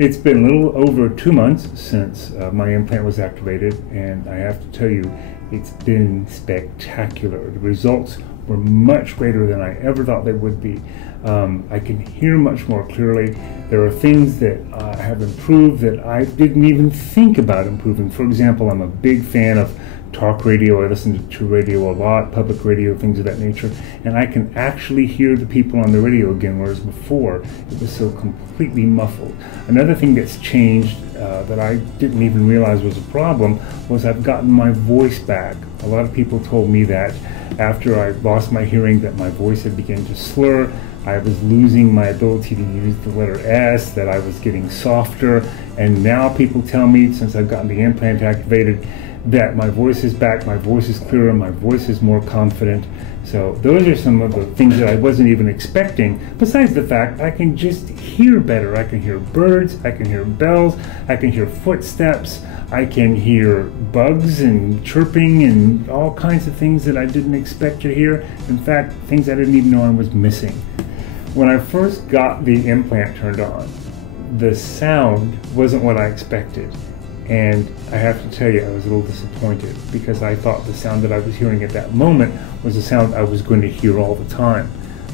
It's been a little over 2 months since my implant was activated, and I have to tell you, it's been spectacular. The results were much greater than I ever thought they would be. I can hear much more clearly. There are things that have improved that I didn't even think about improving. For example, I'm a big fan of talk radio. I listen to radio a lot, public radio, things of that nature, and I can actually hear the people on the radio again, whereas before it was so completely muffled. Another thing that's changed that I didn't even realize was a problem was I've gotten my voice back. A lot of people told me that after I lost my hearing that my voice had begun to slur. I was losing my ability to use the letter S, that I was getting softer, and now people tell me, since I've gotten the implant activated, that my voice is back, my voice is clearer, my voice is more confident. So those are some of the things that I wasn't even expecting, besides the fact I can just hear better. I can hear birds, I can hear bells, I can hear footsteps, I can hear bugs and chirping and all kinds of things that I didn't expect to hear. In fact, things I didn't even know I was missing. When I first got the implant turned on, the sound wasn't what I expected. And I have to tell you, I was a little disappointed because I thought the sound that I was hearing at that moment was the sound I was going to hear all the time.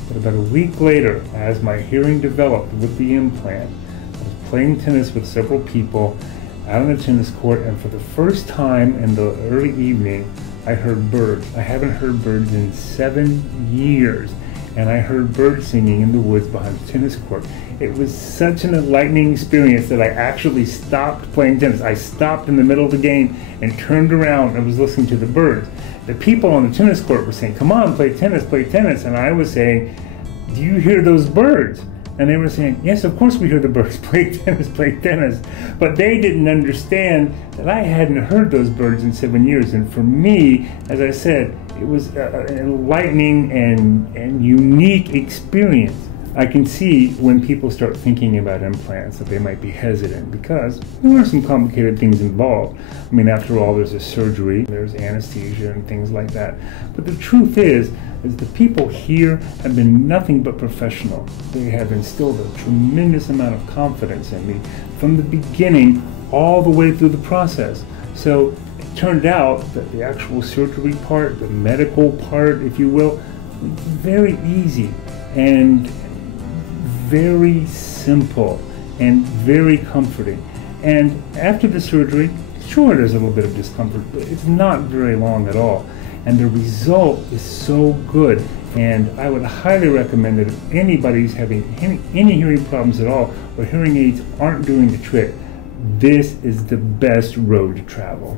But about a week later, as my hearing developed with the implant, I was playing tennis with several people out on the tennis court, and for the first time in the early evening, I heard birds. I haven't heard birds in 7 years. And I heard birds singing in the woods behind the tennis court. It was such an enlightening experience that I actually stopped playing tennis. I stopped in the middle of the game and turned around and was listening to the birds. The people on the tennis court were saying, "Come on, play tennis, play tennis." And I was saying, "Do you hear those birds?" And they were saying, "Yes, of course we hear the birds, play tennis, play tennis." But they didn't understand that I hadn't heard those birds in 7 years. And for me, as I said, it was an enlightening and unique experience. I can see when people start thinking about implants that they might be hesitant because there are some complicated things involved. I mean, after all, there's a surgery, there's anesthesia and things like that. But the truth is the people here have been nothing but professional. They have instilled a tremendous amount of confidence in me from the beginning all the way through the process. So it turned out that the actual surgery part, the medical part, if you will, was very easy and very simple and very comforting. And after the surgery, sure, there's a little bit of discomfort, but it's not very long at all. And the result is so good. And I would highly recommend that if anybody's having any hearing problems at all, or hearing aids aren't doing the trick, this is the best road to travel.